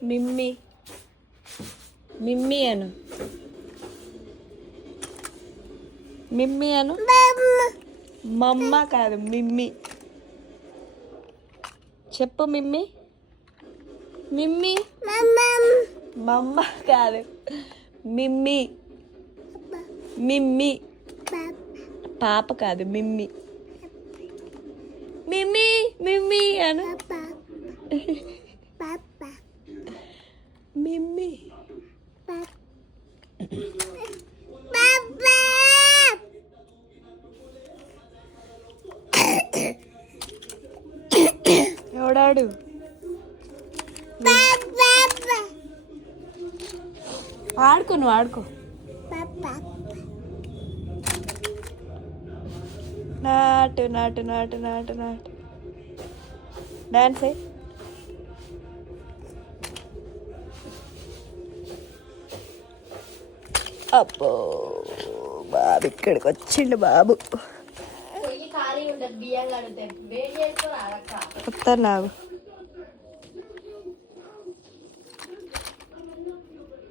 meme meme అను meme అను మమ్మ కాదు meme చెప్పు మిమ్మీ మిమ్మీ మమ్మ కాదు మిమ్మీ మిమ్మీ పాప కాదు మిమ్మీ మిమ్మీ మిమ్మీ అను మిమ్మీ ఎవడాడు ఆడుకో నువ్వు ఆడుకో నాటు నాటు నాటు నాటు నాటు డాన్స్ అబ్బో బాబు ఇక్కడికి వచ్చిండు బాబు వస్తున్నావు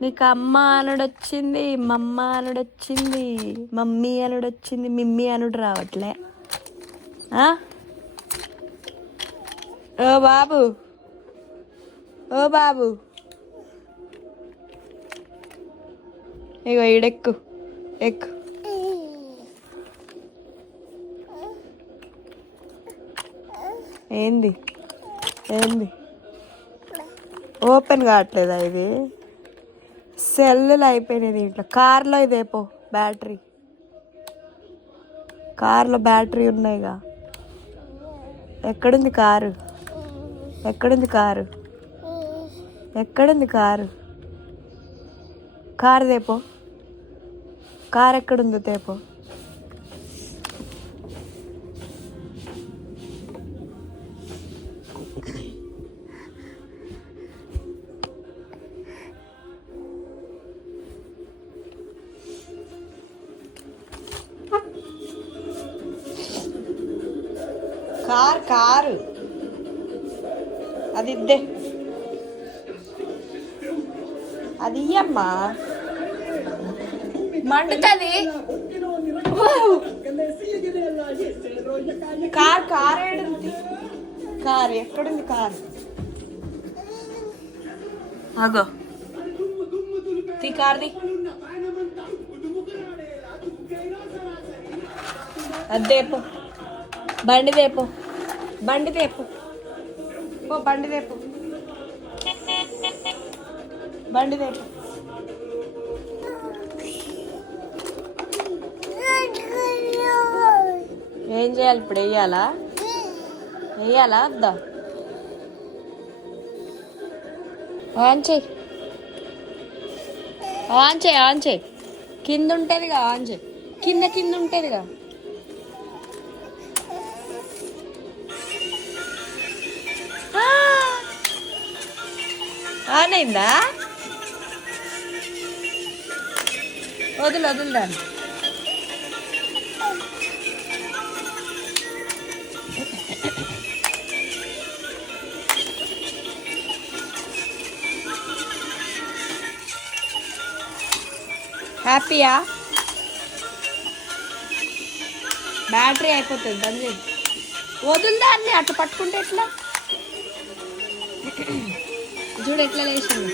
నీకు అమ్మ అనుడు వచ్చింది మమ్మ అనుడు వచ్చింది మమ్మీ అనుడు వచ్చింది మిమ్మీ అనుడు రావట్లే ఓ బాబు ఓ బాబు ఇగో ఈడెక్కు ఎక్కు ఏంది ఏంది ఓపెన్ కావట్లేదా ఇది సెల్లులు అయిపోయినాయి దీంట్లో కార్లో ఇదేపో బ్యాటరీ కార్లో బ్యాటరీ ఉన్నాయిగా ఎక్కడుంది కారు ఎక్కడుంది కారు ఎక్కడుంది కారు కారు తేపో కారు ఎక్కడుందో తేపో కారు అది ఇద్దే అది ఇయ్యమ్మా మండుతుంది కారు ఏడుంది కారు ఎక్కడుంది కారు అగో తీ కార్ది అదేపో బండి తేపో బండి తేపు పో బండి తేపు బండి తేపు ఏం చేయాలి ఇప్పుడు వెయ్యాలా వెయ్యాలా వద్దా ఆన్ చేయి ఆన్ చేయి ఆన్ చేయి కింద ఉంటుందిగా ఆన్ చేయి కింద ఉంటుందిగా ఆన్ అయిందా వదులు దాన్ని హ్యాపీయా బ్యాటరీ అయిపోతుంది బంద్ చేయి వదులుదాన్ని అట్లా పట్టుకుంటే ఎట్లా చూడు ఎట్లా లేచింది